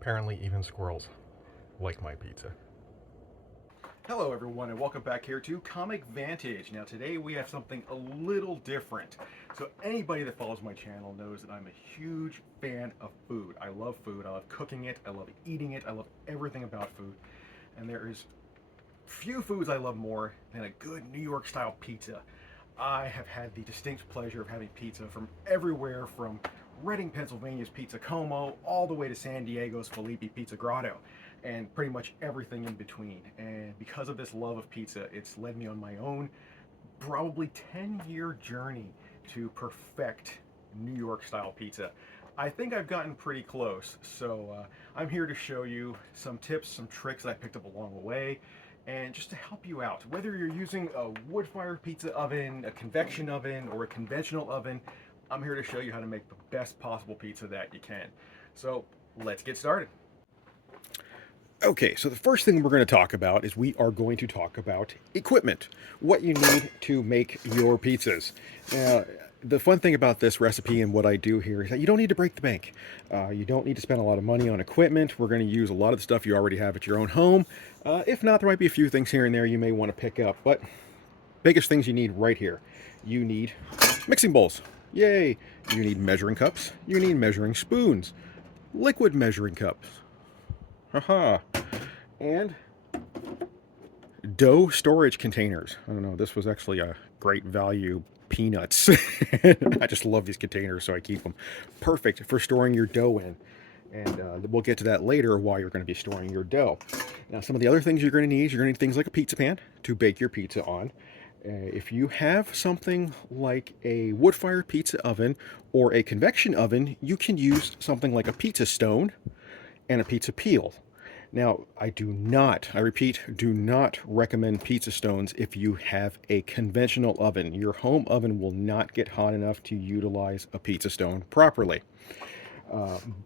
Apparently even squirrels like my pizza. Hello everyone and welcome back here to Comic Vantage. Now today we have something a little different. So anybody that follows my channel knows that I'm a huge fan of food. I love food, I love cooking it, I love eating it, I love everything about food. And there is few foods I love more than a good New York style pizza. I have had the distinct pleasure of having pizza from everywhere from Reading, Pennsylvania's Pizza Como, all the way to San Diego's Felipe Pizza Grotto, and pretty much everything in between. And because of this love of pizza, it's led me on my own probably 10-year journey to perfect New York style pizza. I think I've gotten pretty close, so I'm here to show you some tips, some tricks that I picked up along the way, and just to help you out. Whether you're using a wood-fired pizza oven, a convection oven, or a conventional oven, I'm here to show you how to make the best possible pizza that you can. So let's get started. Okay, so the first thing we're going to talk about is we are going to talk about equipment, what you need to make your pizzas. Now, the fun thing about this recipe and what I do here is that you don't need to break the bank. You don't need to spend a lot of money on equipment. We're going to use a lot of the stuff you already have at your own home. If not, there might be a few things here and there you may want to pick up, but biggest things you need right here. You need mixing bowls. Yay! You need measuring cups. You need measuring spoons. Liquid measuring cups. Haha. And dough storage containers. I don't know, this was actually a great value peanuts. I just love these containers, so I keep them. Perfect for storing your dough in. And we'll get to that later while you're going to be storing your dough. Now, some of the other things you're going to need, you're going to need things like a pizza pan to bake your pizza on. If you have something like a wood-fired pizza oven or a convection oven, you can use something like a pizza stone and a pizza peel. Now, I repeat, do not recommend pizza stones if you have a conventional oven. Your home oven will not get hot enough to utilize a pizza stone properly.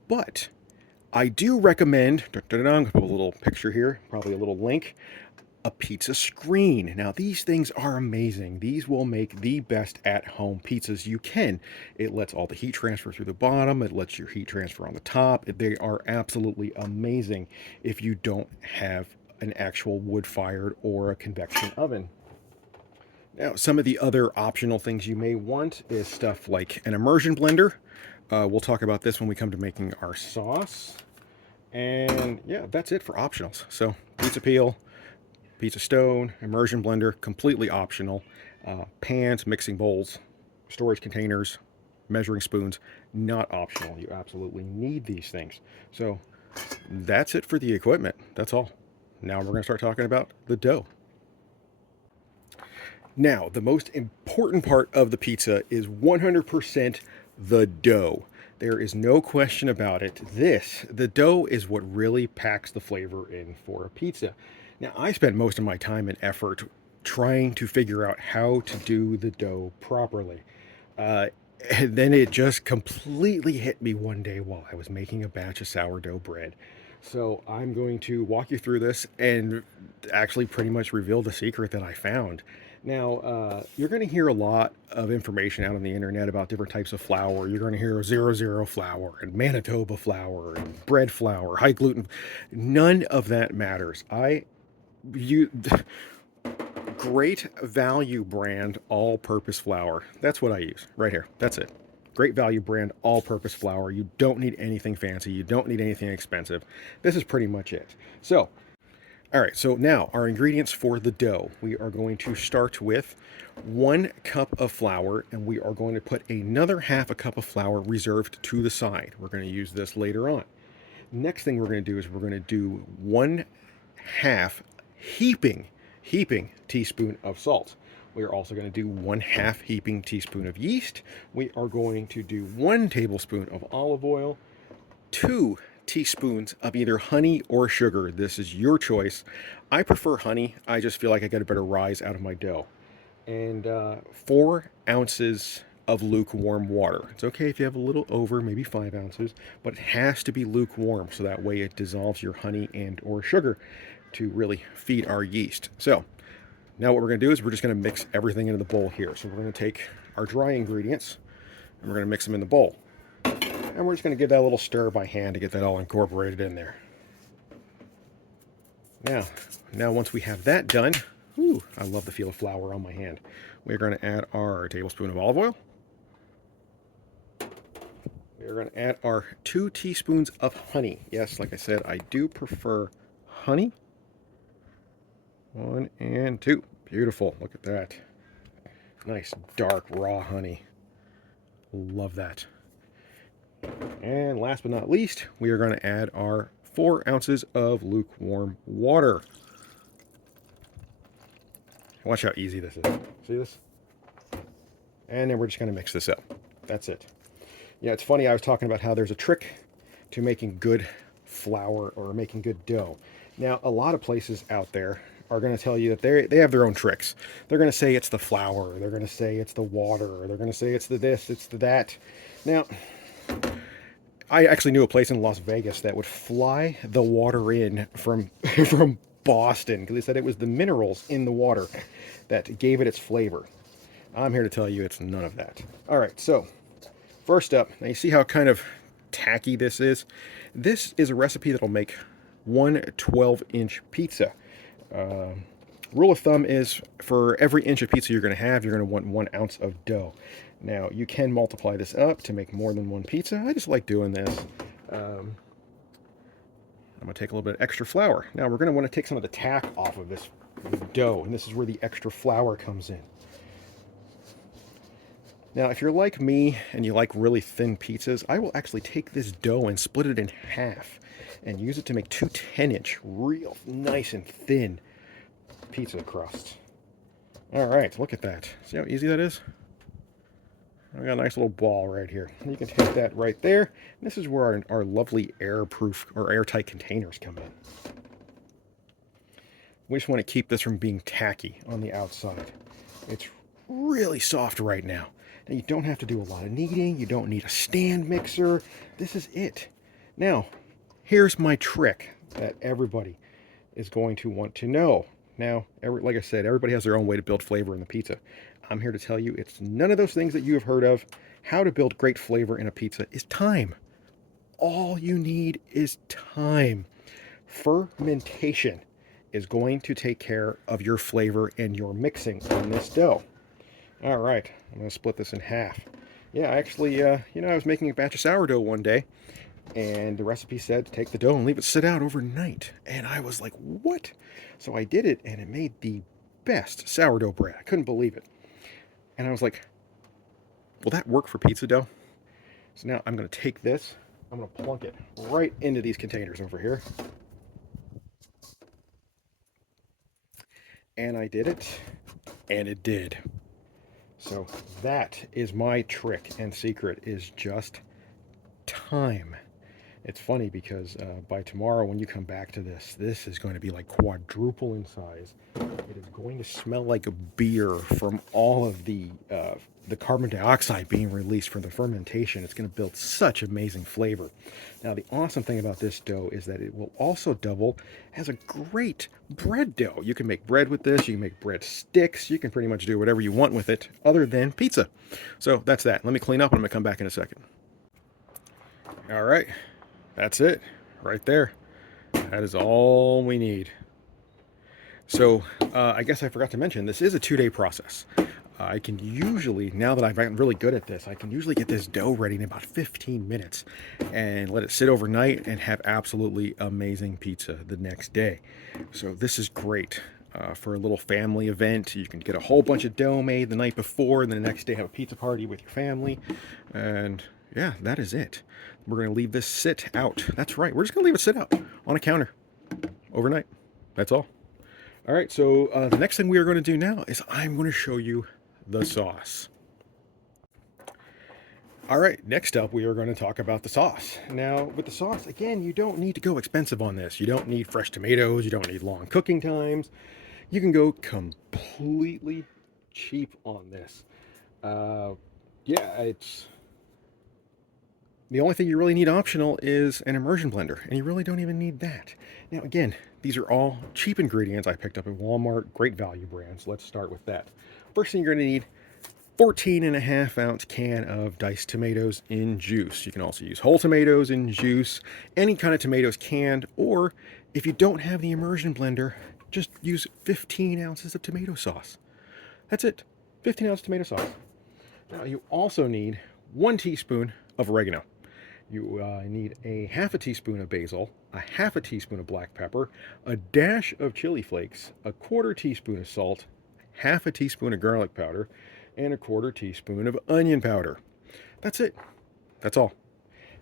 But I do recommend, I'm going to put a little picture here, probably a little link, a pizza screen. Now, these things are amazing. These will make the best at-home pizzas you can. It lets all the heat transfer through the bottom. It lets your heat transfer on the top. They are absolutely amazing if you don't have an actual wood-fired or a convection oven. Now, some of the other optional things you may want is stuff like an immersion blender. We'll talk about this when we come to making our sauce. And yeah, that's it for optionals. So, pizza peel, pizza stone, immersion blender, completely optional. Pans, mixing bowls, storage containers, measuring spoons, not optional. You absolutely need these things. So that's it for the equipment. That's all. Now we're going to start talking about the dough. Now, the most important part of the pizza is 100% the dough. There is no question about it. The dough is what really packs the flavor in for a pizza. Now, I spent most of my time and effort trying to figure out how to do the dough properly. Uh, and then it just completely hit me one day while I was making a batch of sourdough bread. So I'm going to walk you through this and actually pretty much reveal the secret that I found. Now, you're going to hear a lot of information out on the internet about different types of flour. You're going to hear 00 flour and Manitoba flour and bread flour, high gluten. None of that matters. You great value brand all-purpose flour. That's what I use right here. That's it. Great value brand all-purpose flour. You don't need anything fancy. You don't need anything expensive. This is pretty much it. So, all right, so now our ingredients for the dough. We are going to start with 1 cup of flour, and we are going to put another half a cup of flour reserved to the side. We're going to use this later on. Next thing we're going to do is we're going to do 1/2 heaping teaspoon of salt. We are also going to do 1/2 heaping teaspoon of yeast. We are going to do 1 tablespoon of olive oil, 2 teaspoons of either honey or sugar. This is your choice. I prefer honey. I just feel like I get a better rise out of my dough. And 4 ounces of lukewarm water. It's okay if you have a little over, maybe 5 ounces, but it has to be lukewarm so that way it dissolves your honey and or sugar to really feed our yeast. So now what we're going to do is we're just going to mix everything into the bowl here. So we're going to take our dry ingredients and we're going to mix them in the bowl. And we're just going to give that a little stir by hand to get that all incorporated in there. Now once we have that done, ooh, I love the feel of flour on my hand. We're going to add our tablespoon of olive oil. We're going to add our 2 teaspoons of honey. Yes, like I said, I do prefer honey. 1 and 2. Beautiful. Look at that. Nice dark raw honey. Love that. And last but not least, we are going to add our 4 ounces of lukewarm water. Watch how easy this is. See this? And then we're just going to mix this up. That's it. Yeah, it's funny, I was talking about how there's a trick to making good flour or making good dough. Now, a lot of places out there are going to tell you that they have their own tricks. They're going to say it's the flour, they're going to say it's the water, or they're going to say it's the this, it's the that. Now, I actually knew a place in Las Vegas that would fly the water in from from Boston because they said it was the minerals in the water that gave it its flavor. I'm here to tell you it's none of that. All right, so first up, now you see how kind of tacky this is? This is a recipe that'll make one 12-inch pizza. Rule of thumb is for every inch of pizza you're going to want 1 ounce of dough. Now, you can multiply this up to make more than one pizza. I just like doing this. I'm going to take a little bit of extra flour. Now, we're going to want to take some of the tack off of this dough, and this is where the extra flour comes in. Now, if you're like me and you like really thin pizzas, I will actually take this dough and split it in half and use it to make 2 10-inch, real nice and thin pizza crust. All right, look at that. See how easy that is? I got a nice little ball right here. You can take that right there. And this is where our lovely airproof or airtight containers come in. We just want to keep this from being tacky on the outside. It's really soft right now. Now, you don't have to do a lot of kneading. You don't need a stand mixer. This is it. Now, here's my trick that everybody is going to want to know. Now, like I said, everybody has their own way to build flavor in the pizza. I'm here to tell you it's none of those things that you have heard of. How to build great flavor in a pizza is time. All you need is time. Fermentation is going to take care of your flavor and your mixing on this dough. All right, I'm going to split this in half. Yeah, actually, I was making a batch of sourdough one day, and the recipe said to take the dough and leave it sit out overnight. And I was like, what? So I did it, and it made the best sourdough bread. I couldn't believe it. And I was like, will that work for pizza dough? So now I'm going to take this, I'm going to plunk it right into these containers over here. And I did it, and it did. So that is my trick and secret, is just time. It's funny because by tomorrow when you come back to this is going to be like quadruple in size. It is going to smell like a beer from all of the carbon dioxide being released from the fermentation. It's going to build such amazing flavor. Now, the awesome thing about this dough is that it will also double as a great bread dough. You can make bread with this. You can make bread sticks. You can pretty much do whatever you want with it other than pizza. So that's that. Let me clean up and I'm going to come back in a second. All right. That's it right there. That is all we need. So I guess I forgot to mention, this is a 2-day process. I can usually, now that I've gotten really good at this, I can usually get this dough ready in about 15 minutes and let it sit overnight and have absolutely amazing pizza the next day. So this is great for a little family event. You can get a whole bunch of dough made the night before and then the next day have a pizza party with your family. And yeah, that is it. We're going to leave this sit out. That's right. We're just going to leave it sit out on a counter overnight. That's all. All right. So the next thing we are going to do now is I'm going to show you the sauce. All right. Next up, we are going to talk about the sauce. Now, with the sauce, again, you don't need to go expensive on this. You don't need fresh tomatoes. You don't need long cooking times. You can go completely cheap on this. It's... The only thing you really need optional is an immersion blender, and you really don't even need that. Now, again, these are all cheap ingredients I picked up at Walmart, great value brands. Let's start with that. First thing you're going to need, 14.5 ounce can of diced tomatoes in juice. You can also use whole tomatoes in juice, any kind of tomatoes canned, or if you don't have the immersion blender, just use 15 ounces of tomato sauce. That's it, 15 ounces tomato sauce. Now you also need 1 teaspoon of oregano. You need a half a teaspoon of basil, a half a teaspoon of black pepper, a dash of chili flakes, a quarter teaspoon of salt, half a teaspoon of garlic powder, and a quarter teaspoon of onion powder. That's it. That's all.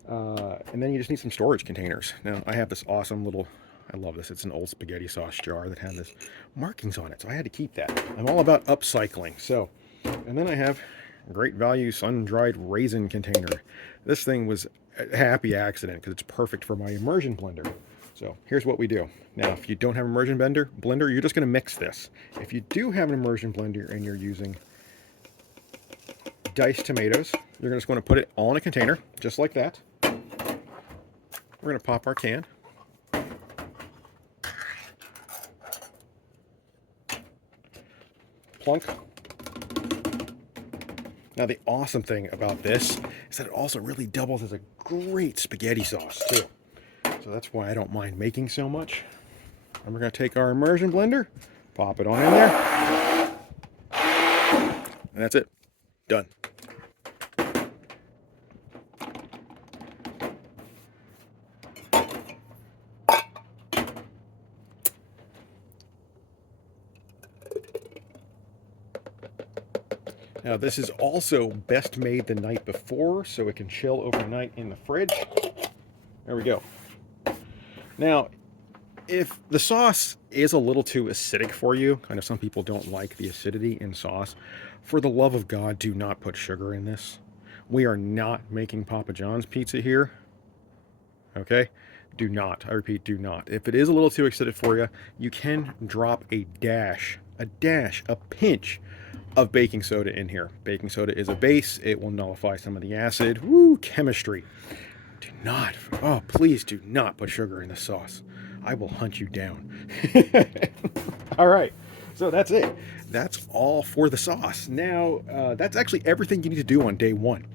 And then you just need some storage containers. Now, I have this awesome little, I love this. It's an old spaghetti sauce jar that had this markings on it, so I had to keep that. I'm all about upcycling. So, and then I have a great value sun-dried raisin container. This thing was a happy accident because it's perfect for my immersion blender. So here's what we do. Now, if you don't have an immersion blender, you're just going to mix this. If you do have an immersion blender and you're using diced tomatoes, you're just going to put it all in a container, just like that. We're going to pop our can. Plunk. Now, the awesome thing about this is that it also really doubles as a great spaghetti sauce, too. So that's why I don't mind making so much. And we're going to take our immersion blender, pop it on in there, and that's it. Done. Now, this is also best made the night before so it can chill overnight in the fridge. There we go. Now, if the sauce is a little too acidic for you, I know some people don't like the acidity in sauce, for the love of God, do not put sugar in this. We are not making Papa John's pizza here. Okay? Do not. I repeat, do not. If it is a little too acidic for you, you can drop a pinch of baking soda in here. Baking soda is a base. It will nullify some of the acid. Woo, chemistry. Do not, oh, please do not put sugar in the sauce. I will hunt you down. All right, so that's it. That's all for the sauce. Now, that's actually everything you need to do on day one.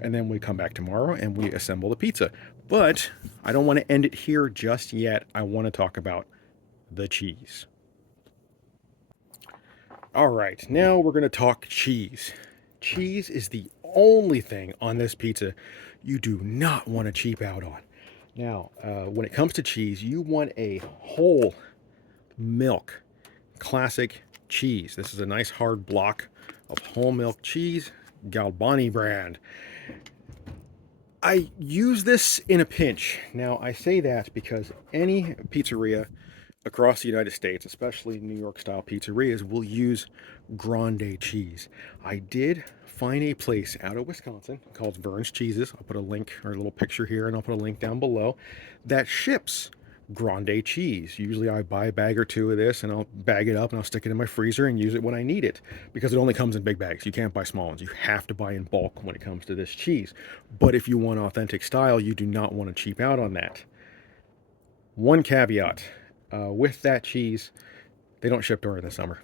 And then we come back tomorrow and we assemble the pizza. But I don't want to end it here just yet. I want to talk about the cheese. All right, now we're going to talk cheese. Cheese is the only thing on this pizza you do not want to cheap out on. Now, when it comes to cheese, you want a whole milk classic cheese. This is a nice hard block of whole milk cheese, Galbani brand. I use this in a pinch. Now, I say that because any pizzeria across the United States, especially New York style pizzerias, will use grande cheese. I did find a place out of Wisconsin called Vern's Cheeses. I'll put a link or a little picture here and I'll put a link down below that ships grande cheese. Usually I buy a bag or two of this and I'll bag it up and I'll stick it in my freezer and use it when I need it because it only comes in big bags. You can't buy small ones. You have to buy in bulk when it comes to this cheese. But if you want authentic style, you do not want to cheap out on that. One caveat. With that cheese, they don't ship during the summer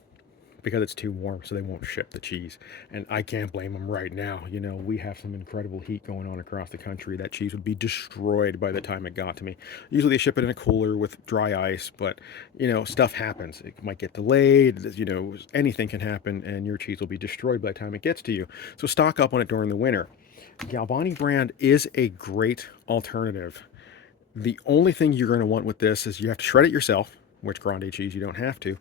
because it's too warm, so they won't ship the cheese. And I can't blame them right now. You know, we have some incredible heat going on across the country. That cheese would be destroyed by the time it got to me. Usually they ship it in a cooler with dry ice, but, you know, stuff happens. It might get delayed, you know, anything can happen, and your cheese will be destroyed by the time it gets to you. So stock up on it during the winter. Galbani brand is a great alternative. The only thing you're going to want with this is you have to shred it yourself, which grande cheese you don't have to.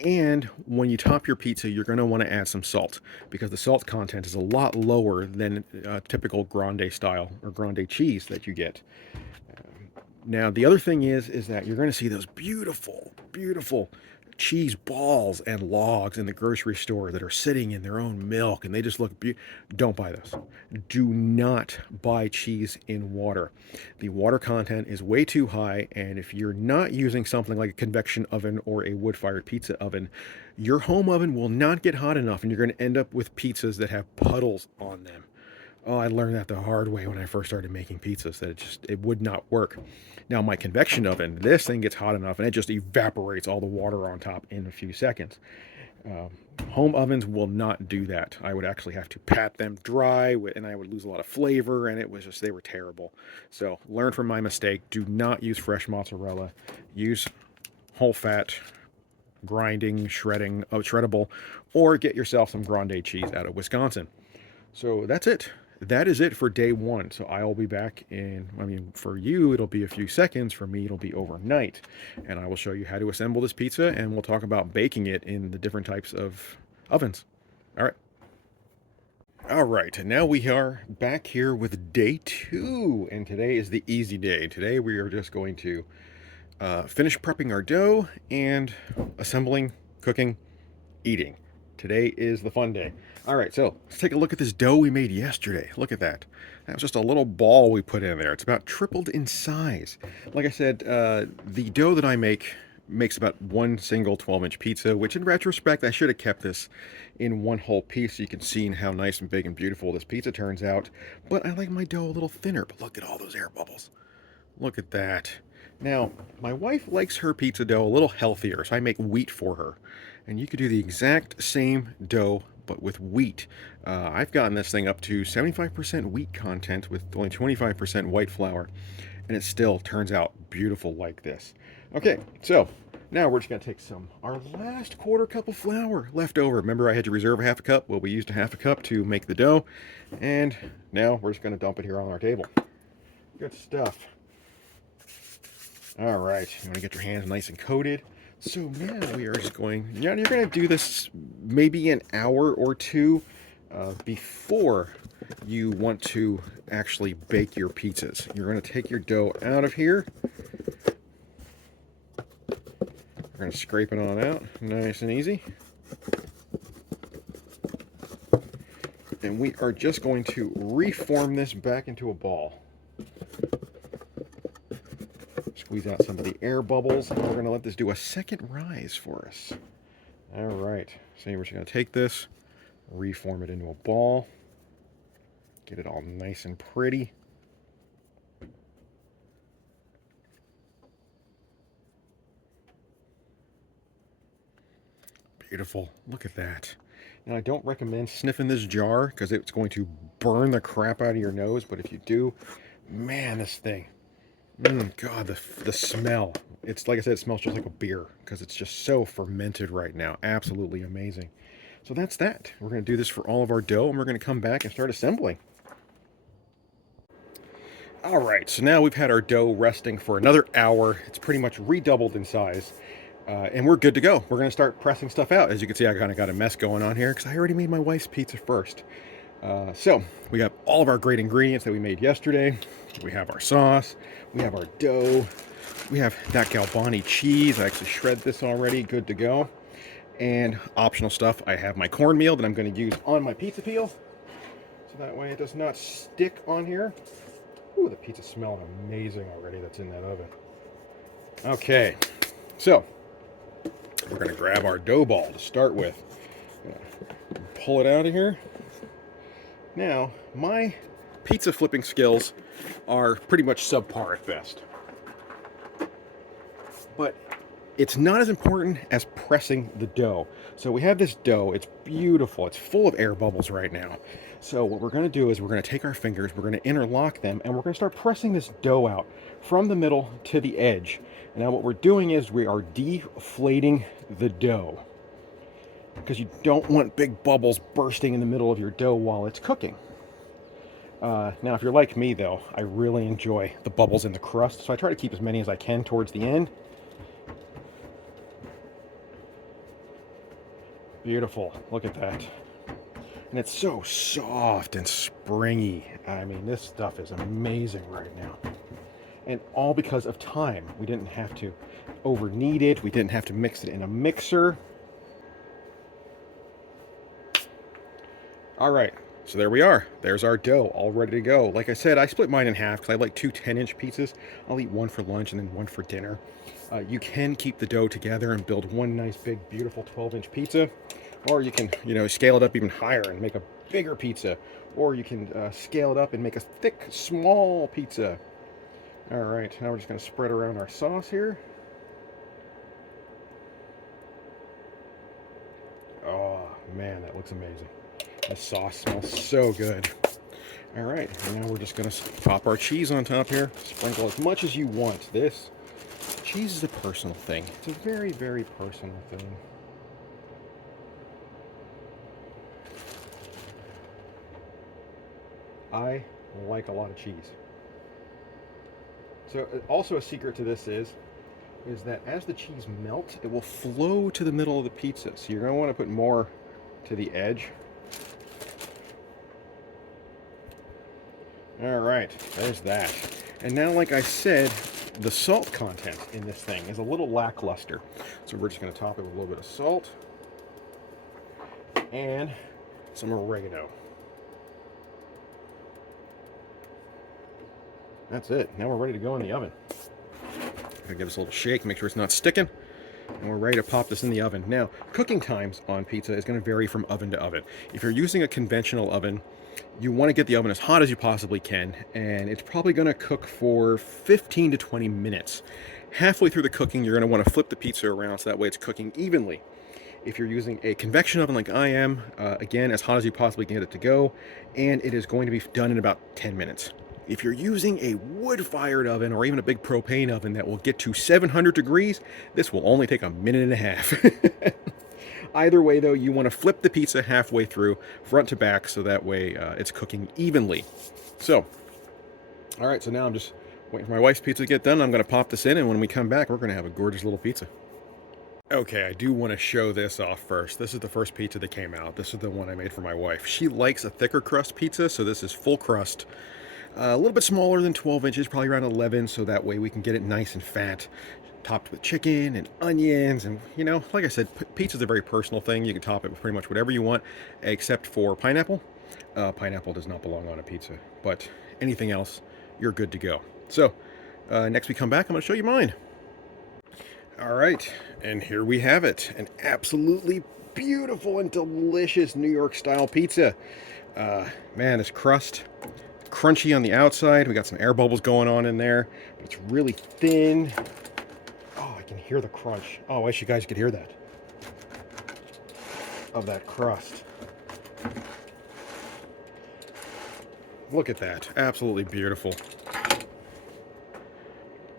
And when you top your pizza, you're going to want to add some salt because the salt content is a lot lower than typical grande style or grande cheese that you get. Now, the other thing is that you're going to see those beautiful, beautiful cheese balls and logs in the grocery store that are sitting in their own milk and they just look don't buy those. Do not buy cheese in water. The water content is way too high, and if you're not using something like a convection oven or a wood-fired pizza oven, your home oven will not get hot enough and you're going to end up with pizzas that have puddles on them. Oh, I learned that the hard way when I first started making pizzas, that it would not work. Now, my convection oven, this thing gets hot enough and it just evaporates all the water on top in a few seconds. Home ovens will not do that. I would actually have to pat them dry, and I would lose a lot of flavor, and it was just, they were terrible. So learn from my mistake. Do not use fresh mozzarella. Use whole fat, grinding, shredding, shreddable, or get yourself some grande cheese out of Wisconsin. So that's it. That is it for day one. So I'll be back for you, it'll be a few seconds. For me, it'll be overnight. And I will show you how to assemble this pizza, and we'll talk about baking it in the different types of ovens. All right. All right. And now we are back here with day two. And today is the easy day. Today we are just going to finish prepping our dough and assembling, cooking, eating. Today is the fun day. All right, so let's take a look at this dough we made yesterday. Look at that. That was just a little ball we put in there. It's about tripled in size. Like I said, the dough that I make makes about one single 12-inch pizza, which in retrospect, I should have kept this in one whole piece so you can see how nice and big and beautiful this pizza turns out. But I like my dough a little thinner. But look at all those air bubbles. Look at that. Now, my wife likes her pizza dough a little healthier, so I make wheat for her. And you could do the exact same dough, but with wheat. I've gotten this thing up to 75% wheat content with only 25% white flour, and it still turns out beautiful like this. Okay, so now we're just going to take our last quarter cup of flour left over. Remember I had to reserve a half a cup? Well, we used a half a cup to make the dough, and now we're just going to dump it here on our table. Good stuff. All right, you want to get your hands nice and coated. So now we are just you're going to do this maybe an hour or two before you want to actually bake your pizzas. You're going to take your dough out of here. We're going to scrape it on out, nice and easy. And we are just going to reform this back into a ball. Squeeze out some of the air bubbles, and we're going to let this do a second rise for us. All right, so we're just going to take this, reform it into a ball, get it all nice and pretty. Beautiful, look at that. Now I don't recommend sniffing this jar because it's going to burn the crap out of your nose, but if you do, man, this thing. God, the smell. It's like I said, it smells just like a beer because it's just so fermented right now. Absolutely amazing. So that's that. We're going to do this for all of our dough, and we're going to come back and start assembling. All right, so now we've had our dough resting for another hour. It's pretty much redoubled in size, and we're good to go. We're going to start pressing stuff out. As you can see, I kind of got a mess going on here because I already made my wife's pizza first. So we got all of our great ingredients that we made yesterday. We have our sauce, we have our dough, we have that Galbani cheese. I actually shred this already, good to go. And optional stuff, I have my cornmeal that I'm going to use on my pizza peel, so that way it does not stick on here. Ooh, the pizza's smelling amazing already that's in that oven. Okay, so we're going to grab our dough ball to start with. Pull it out of here. Now, my pizza flipping skills are pretty much subpar at best. But it's not as important as pressing the dough. So we have this dough, it's beautiful, it's full of air bubbles right now. So what we're going to do is we're going to take our fingers, we're going to interlock them, and we're going to start pressing this dough out from the middle to the edge. And now what we're doing is we are deflating the dough, because you don't want big bubbles bursting in the middle of your dough while it's cooking. Now, if you're like me, though, I really enjoy the bubbles in the crust, so I try to keep as many as I can towards the end. Beautiful. Look at that. And it's so soft and springy. I mean, this stuff is amazing right now. And all because of time. We didn't have to over-knead it. We didn't have to mix it in a mixer. All right. So there we are. There's our dough all ready to go. Like I said, I split mine in half because I like two 10-inch pizzas. I'll eat one for lunch and then one for dinner. You can keep the dough together and build one nice, big, beautiful 12-inch pizza. Or you can, scale it up even higher and make a bigger pizza. Or you can scale it up and make a thick, small pizza. All right, now we're just going to spread around our sauce here. Man, that looks amazing. The sauce smells so good. All right, now we're just gonna pop our cheese on top here. Sprinkle as much as you want. This cheese is a personal thing. It's a very, very personal thing. I like a lot of cheese. So also a secret to this is that as the cheese melts, it will flow to the middle of the pizza. So you're going to want to put more to the edge. All right, there's that. And now, like I said, the salt content in this thing is a little lackluster. So we're just going to top it with a little bit of salt and some oregano. That's it. Now we're ready to go in the oven. Gonna give this a little shake, make sure it's not sticking, and we're ready to pop this in the oven. Now, cooking times on pizza is going to vary from oven to oven. If you're using a conventional oven, you want to get the oven as hot as you possibly can, and it's probably going to cook for 15 to 20 minutes. Halfway through the cooking, you're going to want to flip the pizza around so that way it's cooking evenly. If you're using a convection oven like I am, again, as hot as you possibly can get it to go, and it is going to be done in about 10 minutes. If you're using a wood-fired oven or even a big propane oven that will get to 700 degrees, this will only take a minute and a half. Either way, though, you want to flip the pizza halfway through, front to back, so that way it's cooking evenly. So, all right, so now I'm just waiting for my wife's pizza to get done. I'm going to pop this in, and when we come back, we're going to have a gorgeous little pizza. Okay, I do want to show this off first. This is the first pizza that came out. This is the one I made for my wife. She likes a thicker crust pizza, so this is full crust. A little bit smaller than 12 inches, probably around 11, so that way we can get it nice and fat. Topped with chicken and onions, and you know, like I said, pizza's a very personal thing. You can top it with pretty much whatever you want, except for pineapple. Pineapple does not belong on a pizza, but anything else, you're good to go. So, next we come back, I'm going to show you mine. All right, and here we have it. An absolutely beautiful and delicious New York style pizza. Man, this crust, crunchy on the outside. We got some air bubbles going on in there. It's really thin. Oh, I can hear the crunch. Oh, I wish you guys could hear that. Of that crust. Look at that. Absolutely beautiful.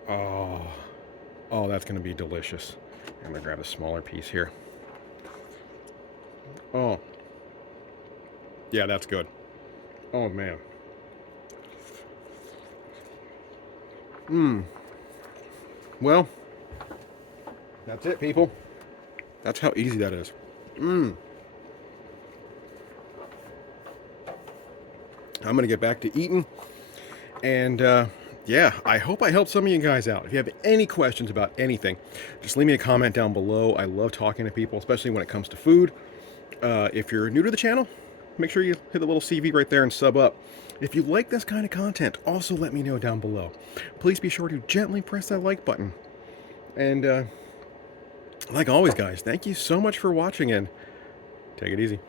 Oh. Oh, that's going to be delicious. I'm going to grab a smaller piece here. Oh. Yeah, that's good. Oh, man. Well, that's it, people. That's how easy that is. I'm going to get back to eating. And, yeah, I hope I helped some of you guys out. If you have any questions about anything, just leave me a comment down below. I love talking to people, especially when it comes to food. If you're new to the channel, make sure you hit the little CV right there and sub up. If you like this kind of content, also let me know down below. Please be sure to gently press that like button. And like always, guys, thank you so much for watching, and take it easy.